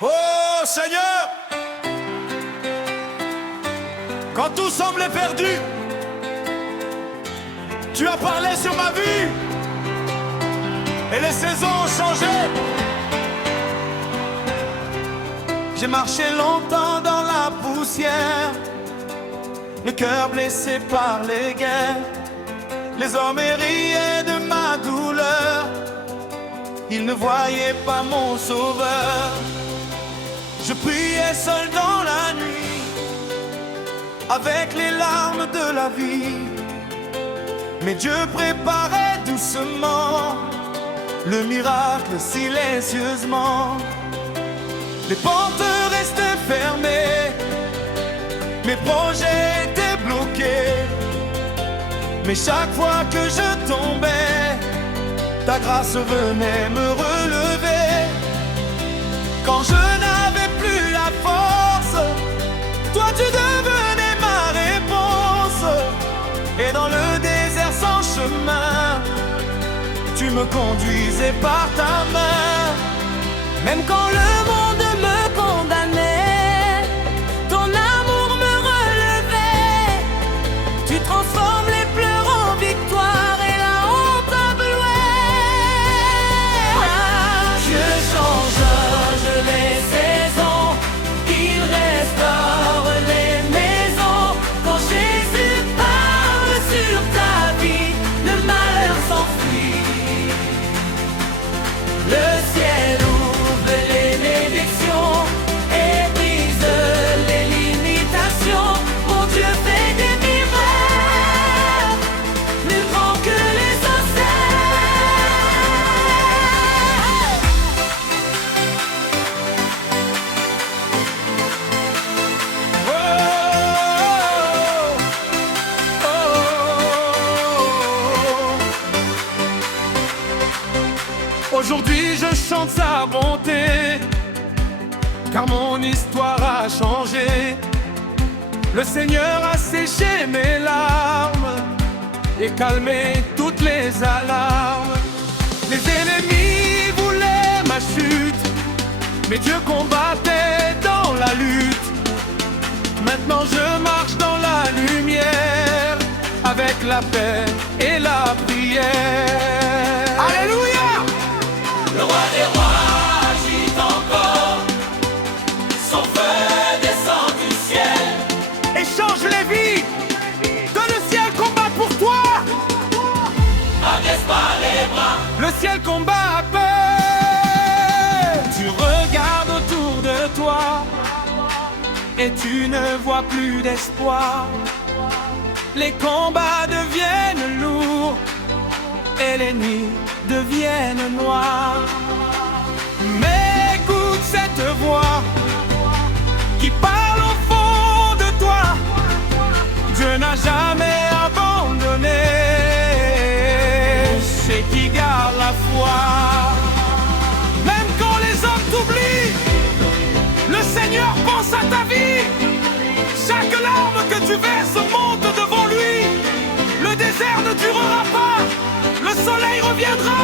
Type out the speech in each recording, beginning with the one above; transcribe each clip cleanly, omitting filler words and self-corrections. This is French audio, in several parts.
Oh Seigneur, quand tout semblait perdu, tu as parlé sur ma vie et les saisons ont changé. J'ai marché longtemps dans la poussière, le cœur blessé par les guerres. Les hommes riaient de ma douleur, ils ne voyaient pas mon sauveur. Je priais seul dans la nuit, avec les larmes de la vie. Mais Dieu préparait doucement le miracle silencieusement. Les portes restaient fermées, mes projets étaient bloqués. Mais chaque fois que je tombais, ta grâce venait me relever. Quand je n'avais plus la force, toi tu devenais ma réponse. Et dans le désert sans chemin, tu me conduisais par ta main. Même quand le monde me condamnait, ton amour me relevait. Tu transformes les pleurs en victoire et la honte en blouet. Dieu change les saisons, il restaure les maisons. Quand Jésus parle sur ta vie, le malheur s'enfuit. Le ciel ouvre les bénédictions et brise les limitations. Mon Dieu fait des miracles, plus grands que les Aujourd'hui je chante sa bonté, car mon histoire a changé. Le Seigneur a séché mes larmes et calmé toutes les alarmes. Les ennemis voulaient ma chute, mais Dieu combattait dans la lutte. Maintenant je marche dans la lumière, avec la paix et la prière. Alléluia! Le roi des rois agit encore, son feu descend du ciel et change les vies. Que le ciel combat pour toi. Abaisse pas les bras, Le ciel combat à paix. Tu regardes autour de toi et tu ne vois plus d'espoir. Les combats deviennent lourds et les nuits deviennent noires. Mais écoute cette voix qui parle au fond de toi. Dieu n'a jamais abandonné ceux qui gardent la foi. Même quand les hommes t'oublient, le Seigneur pense à ta vie. Chaque larme que tu verses monte devant lui. Le désert ne durera pas, le soleil reviendra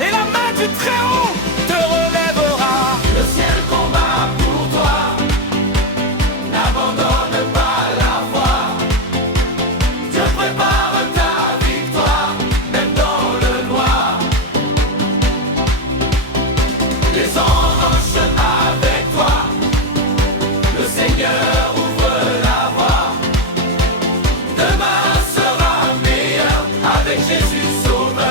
et la main du Très-Haut te relèvera. le ciel combat pour toi, n'abandonne pas la foi. Dieu prépare ta victoire, même dans le noir. Les anges marchent avec toi, le Seigneur ouvre la voie. Demain sera meilleur avec Jésus sauveur.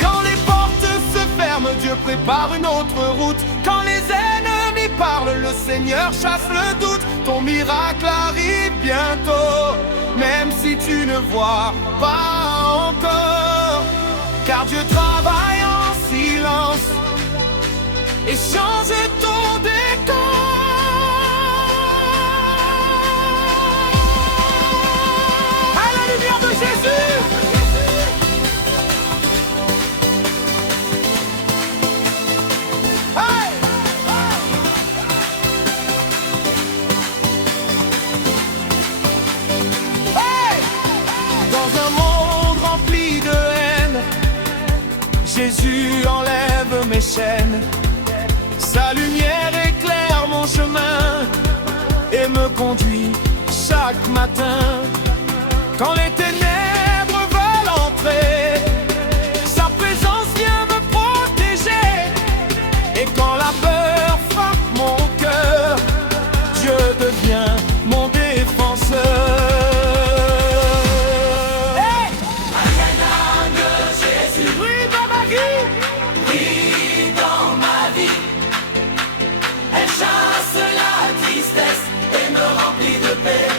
Quand les portes se ferment, Dieu prépare une autre route. Quand les ennemis parlent, le Seigneur chasse le doute. Ton miracle arrive bientôt, même si tu ne vois pas encore. Car Dieu travaille en silence et change ton décor. À la lumière de Jésus. Hey! Hey! Dans un monde rempli de haine, Jésus enlève mes chaînes. Sa lumière éclaire mon chemin et me conduit chaque matin. Quand les ténèbres veulent entrer, sa présence vient me protéger. Et quand la peur frappe mon cœur, Dieu devient mon défenseur. Hey! De Jésus, Oui, Baba Guy! brille dans ma vie. Elle chasse la tristesse et me remplit de paix.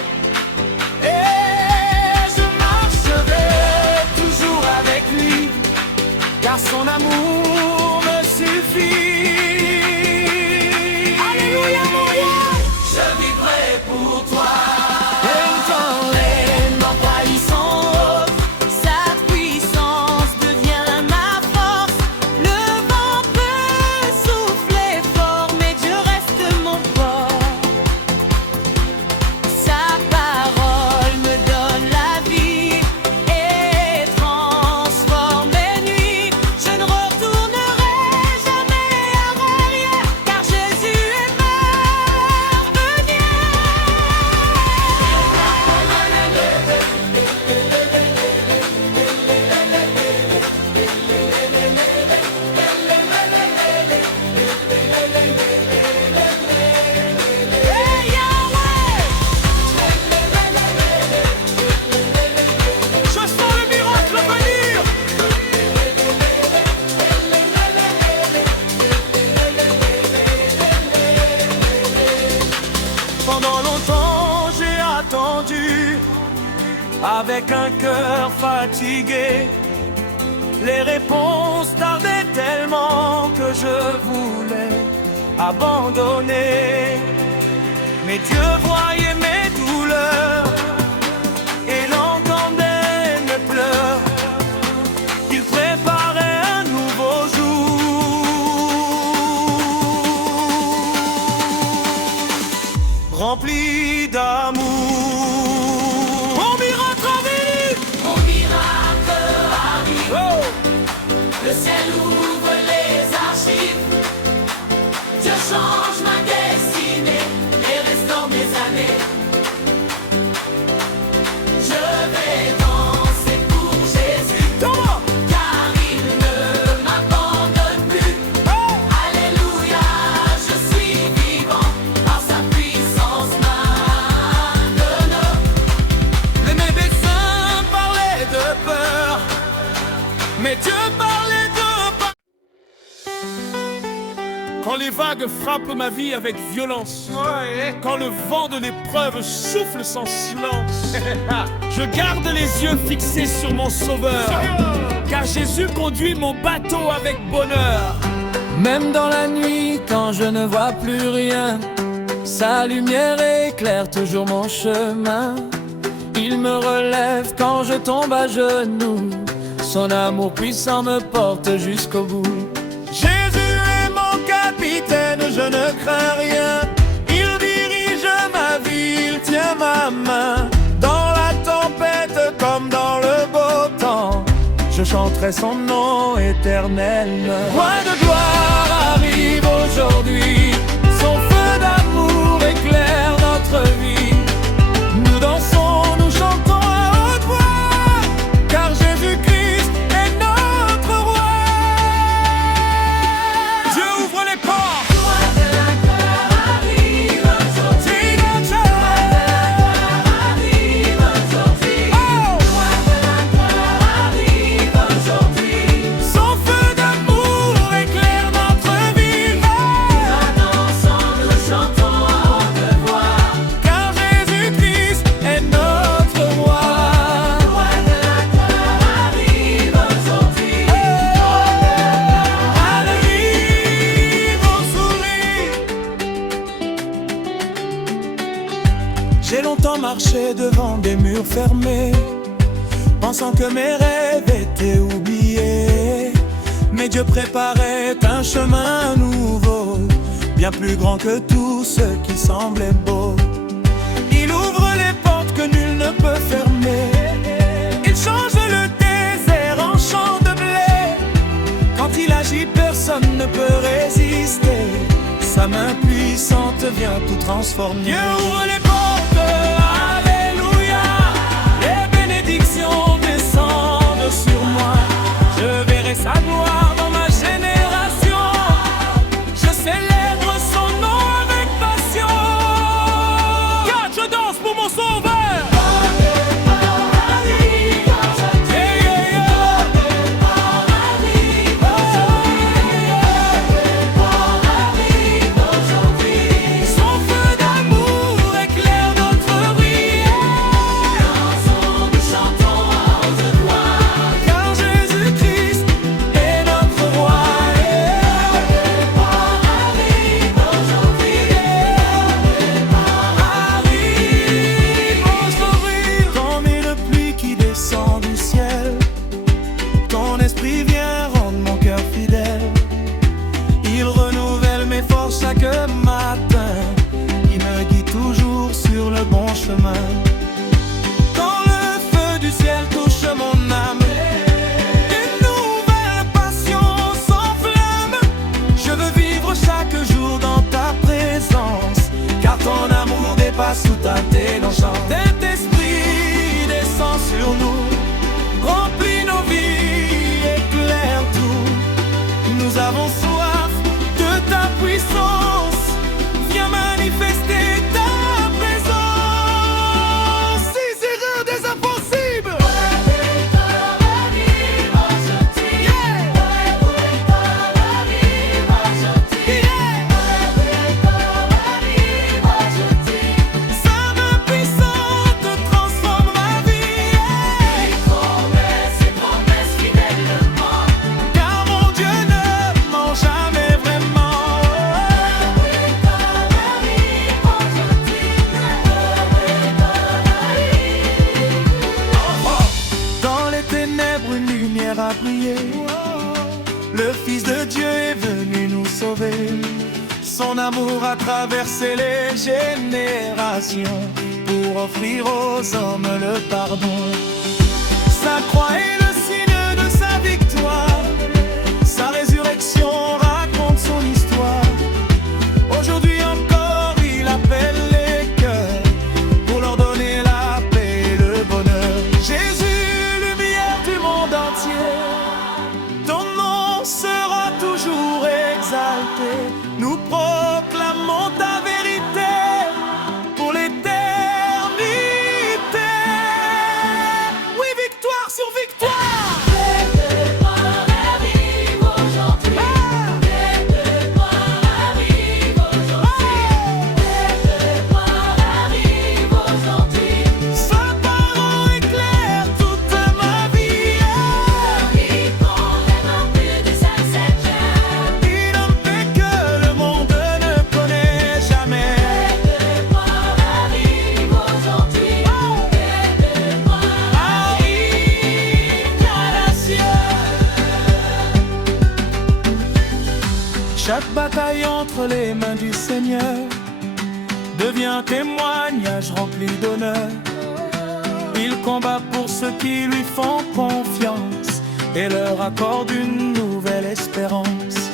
Et je marcherai toujours avec lui, car son amour me suffit. Alléluia, mon Dieu! Je vivrai pour toi. Et quand les morts trahissant, Sa puissance devient ma force. Le vent peut souffler fort, mais Dieu reste mon port. Sa parole me donne la vie et transforme mes nuits. Je ne retournerai jamais en arrière, car Jésus est parvenu. Hey, Yahweh! je sens le miracle venir. Pendant longtemps j'ai attendu, avec un cœur fatigué. Les réponses tardaient tellement que je voulais abandonner. Mais Dieu voyait mes douleurs et l'entendait mes pleurs. Il préparait un nouveau jour rempli d'amour. Mon miracle est venu. Mon miracle arrive. Oh! Le ciel ouvre les archives. Dieu change ma destinée et restaure mes années. Je vais danser pour Jésus, Comment? car il ne m'abandonne plus. Alléluia, je suis vivant par sa puissance m'adonne. Les médecins parlaient de peur, mais Dieu parlait de peur. Quand les vagues frappent ma vie avec violence, quand le vent de l'épreuve souffle sans silence, je garde les yeux fixés sur mon Sauveur, car Jésus conduit mon bateau avec bonheur. Même dans la nuit, quand je ne vois plus rien, sa lumière éclaire toujours mon chemin. Il me relève quand je tombe à genoux. Son amour puissant me porte jusqu'au bout. Jésus est mon capitaine, je ne crains rien. Il dirige ma vie, il tient ma main. Dans la tempête comme dans le beau temps, je chanterai son nom éternel. Roi de gloire arrive aujourd'hui. Son feu d'amour éclaire notre vie. Nous dansons, nous chantons à haute voix, car Jésus-Christ est notre roi. Dieu ouvre les portes. Roi de la gloire arrive aujourd'hui. Arrive aujourd'hui. Roi de la gloire arrive aujourd'hui. Son feu d'amour éclaire notre vie. Dansons, nous chantons à haute voix. Car Jésus-Christ est notre roi. Roi de la gloire arrive aujourd'hui. Arrive au sourire. J'ai longtemps marché devant des murs fermés, pensant que mes rêves étaient oubliés. Mais Dieu préparait un chemin nouveau, bien plus grand que tout ce qui semblait beau. Il ouvre les portes que nul ne peut fermer. Il change le désert en champ de blé. Quand il agit, personne ne peut résister. Sa main puissante vient tout transformer. Dieu ouvre les portes, alléluia. Les bénédictions descendent sur moi. Je verrai sa gloire dans ma génération. Je célèbre son nom avec passion. Car je danse pour mon sauveur. Chaque matin, il me guide toujours sur le bon chemin. Quand le feu du ciel touche mon âme, une nouvelle passion s'enflamme. Je veux vivre chaque jour dans ta présence, car ton amour dépasse toute intelligence. Saint-Esprit descend sur nous, remplit nos vies, éclaire tout. Nous avons soif de ta puissance, viens manifester ta présence. Saisir des impossibles. Sa main puissante transforme ma vie. Promesse fidèlement, car mon Dieu ne ment jamais vraiment. Dans les ténèbres, une lumière a brillé. Le Fils de Dieu est venu nous sauver. Son amour a traversé les générations pour offrir aux hommes le pardon. Sa croix est le signe de sa victoire. Sa résurrection raconte son histoire. Aujourd'hui encore, il appelle les cœurs pour leur donner la paix et le bonheur. Jésus, lumière du monde entier, ton nom sera toujours exalté. Nous proclamons ta vérité pour l'éternité. Oui, victoire sur victoire. Sa parole éclaire toute ma vie. Il en fait que le monde ne connaît jamais. Chaque bataille entre les mains du Seigneur devient témoignage rempli d'honneur. Il combat pour ceux qui lui font confiance et leur accorde une nouvelle espérance.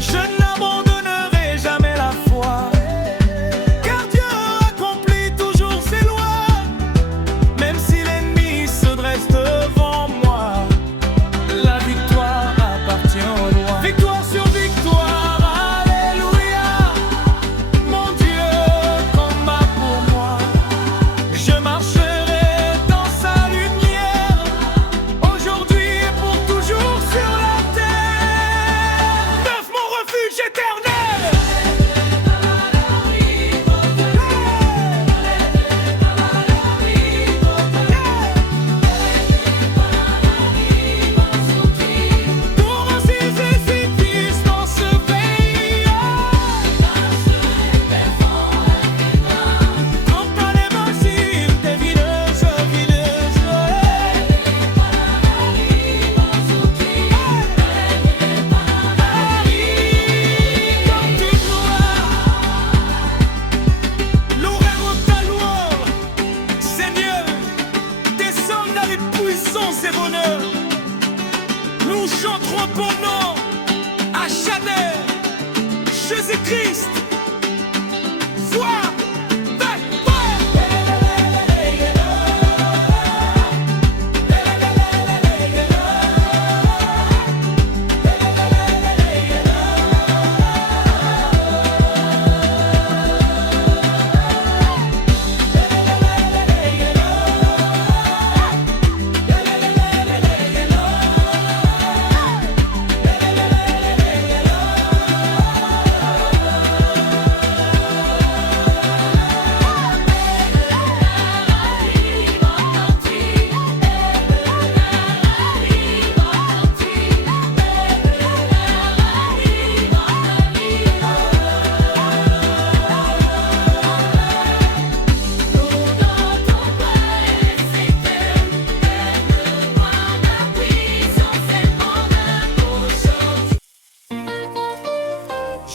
Je n'abandonnerai jamais la foi, car Dieu accomplit toujours ses lois. Même si l'ennemi se dresse devant moi, la victoire appartient au roi. Victoire sur victoire, alléluia. Mon Dieu combat pour moi. Je marcherai dans sa lumière, aujourd'hui et pour toujours sur la terre. Jésus-Christ. Sois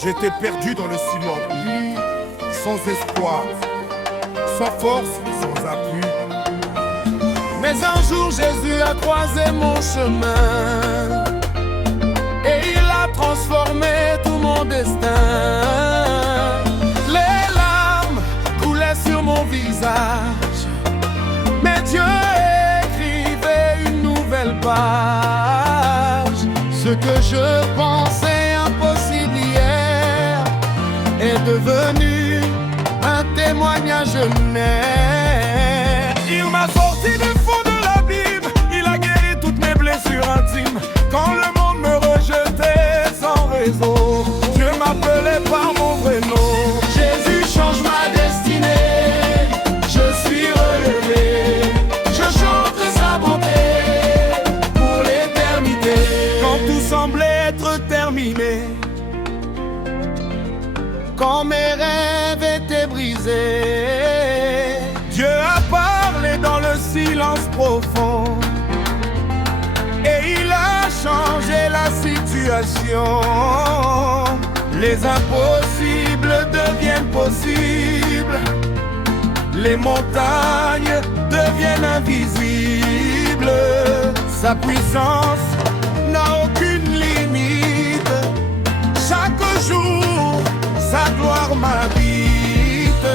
J'étais perdu dans le ciment, sans espoir, sans force, sans appui. Mais un jour Jésus a croisé mon chemin et il a transformé tout mon destin. Les larmes coulaient sur mon visage, mais Dieu écrivait une nouvelle page. Ce que je pensais impossible hier est devenu un témoignage net. Il m'a sorti du fond de l'abîme, il a guéri toutes mes blessures intimes. Quand le monde me rejetait sans raison, Dieu m'appelait par mon vrai nom. Jésus change ma destinée, je suis relevé, je chante sa bonté pour l'éternité. Quand tout semblait être terminé, quand mes rêves étaient brisés, Dieu a parlé dans le silence profond et il a changé la situation. Les impossibles deviennent possibles, les montagnes deviennent invisibles. Sa puissance n'a aucune limite, chaque jour sa gloire m'habite.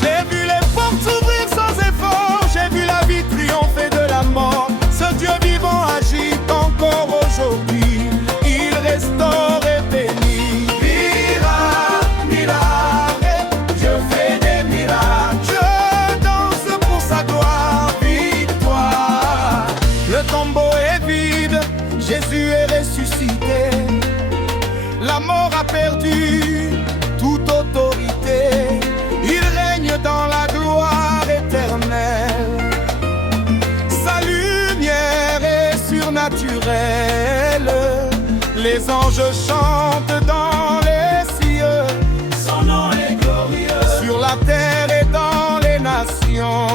J'ai vu les portes s'ouvrir sans effort, j'ai vu la vie triompher de la mort. Ce Dieu vivant agit encore aujourd'hui, il restaure et bénit. Miracle, Dieu fait des miracles, je danse pour sa gloire, victoire. Le tombeau est vide, Jésus est ressuscité, la mort a perdu toute autorité, il règne dans la gloire éternelle. Sa lumière est surnaturelle, les anges chantent dans les cieux, son nom est glorieux, sur la terre et dans les nations.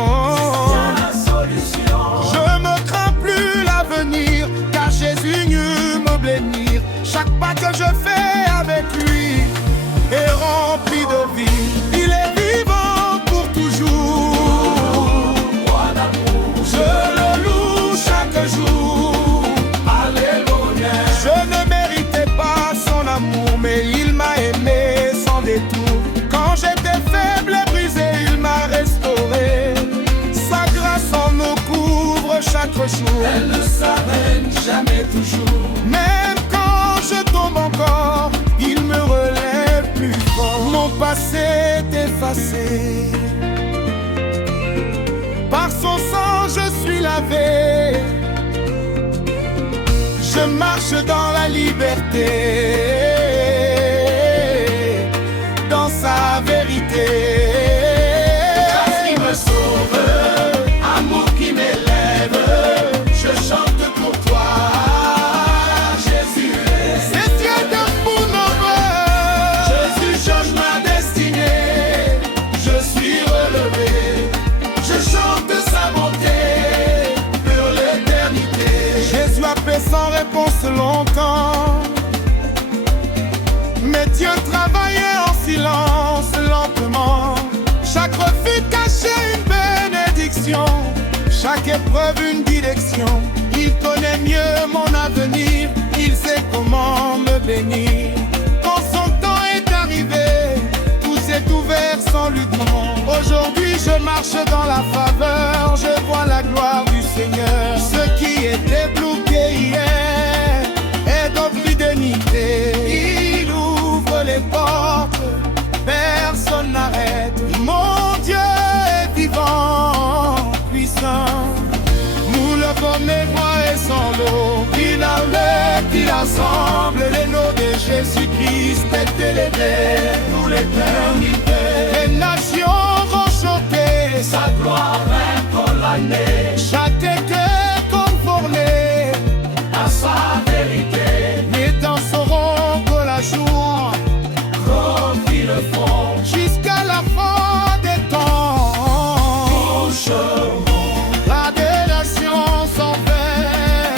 C'est la solution. Je ne crains plus l'avenir, car Jésus me bénir. Chaque pas que je fais avec lui est rempli de vie. Il est vivant pour toujours. Je le loue chaque jour. Alléluia. Je ne méritais pas son amour, mais il m'a aimé sans détour. Quand j'étais faible et brisé, il m'a restauré. Sa grâce en me couvre chaque jour. Elle ne s'arrête jamais toujours. Même quand je tombe encore, il me relève plus fort. Mon passé est effacé, par son sang je suis lavé. Je marche dans la liberté, dans sa vérité. Grâce qui me sauve, amour qui m'élève, je chante pour toi, Jésus. C'est Dieu pour nos voeux. Jésus change ma destinée, je suis relevé, je chante sa bonté pour l'éternité. Jésus a fait sans réponse longtemps, mais Dieu travaillait en silence lentement. Chaque refus cachait une bénédiction, chaque épreuve une direction. Il connaît mieux mon avenir, il sait comment me bénir. Quand son temps est arrivé, je marche dans la faveur, je vois la gloire du Seigneur. Ce qui était bloqué hier est devenu dénudé. Il ouvre les portes, personne n'arrête. Mon Dieu est vivant, puissant. Nous le connaissons et sans l'eau. Il enlève, il assemble les noms de Jésus-Christ est élevé pour l'éternité. Les nations vont chanter sa gloire incollée. Chaque cœur conformé à sa vérité. Les danseront pour la joie comme ils le font jusqu'à la fin des temps. Toucheront la dénation sans faire.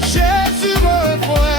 Jésus revient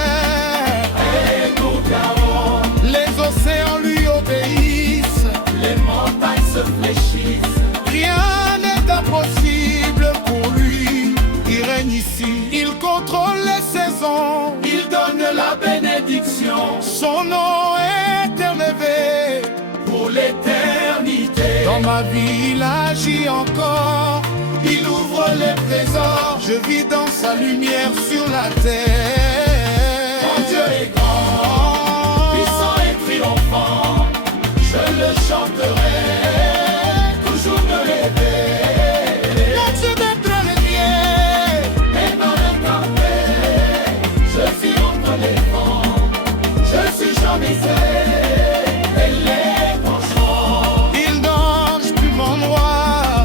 et nous garons. Les océans lui obéissent, les montagnes se fléchissent. Rien n'est impossible pour lui, il règne ici. Il contrôle les saisons, il donne la bénédiction. Son nom est élevé pour l'éternité. Dans ma vie, il agit encore. Il ouvre les trésors. Je vis dans sa lumière sur la terre. Mon Dieu est grand, puissant et triomphant. Je le chanterai, toujours me lever. Mon Dieu d'être le mien et dans le café. Je suis entre les vents, je suis jamais seul. Et les penchants, il danse plus mon roi.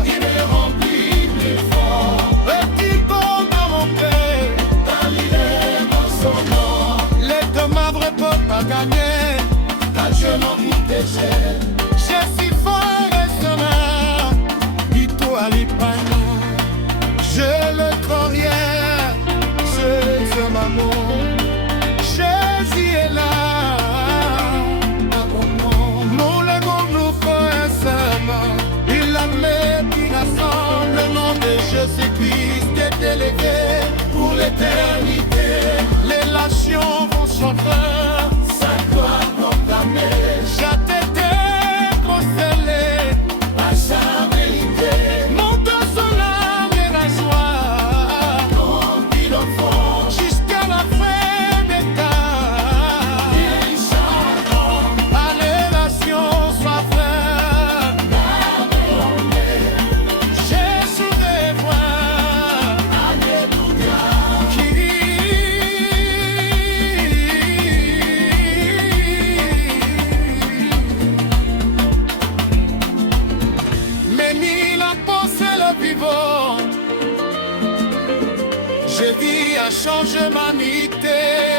Il est rempli de fort. Petit bon dans mon cœur, dans l'idée dans son nom. Les camarades ne peuvent pas gagner. Ta Dieu n'en protège. Je suis fort et semain. Ito alipana. Je le crois rien. C'est un amour. Jésus est là. Nous le nous ensemble. Il a mis qui rassemble. Le nom de Jésus-Christ est élevé pour l'éternité. Les nations vont chanter sa gloire proclamée. J'ai été constellé à sa vérité. Monte son âme et la joie. Comme ils le font jusqu'à la fin des temps. Ils chantent à les nations soient frères. Jésus revient. Alléluia. Mais mille a pensé le vivant. Je vis à changer ma unité.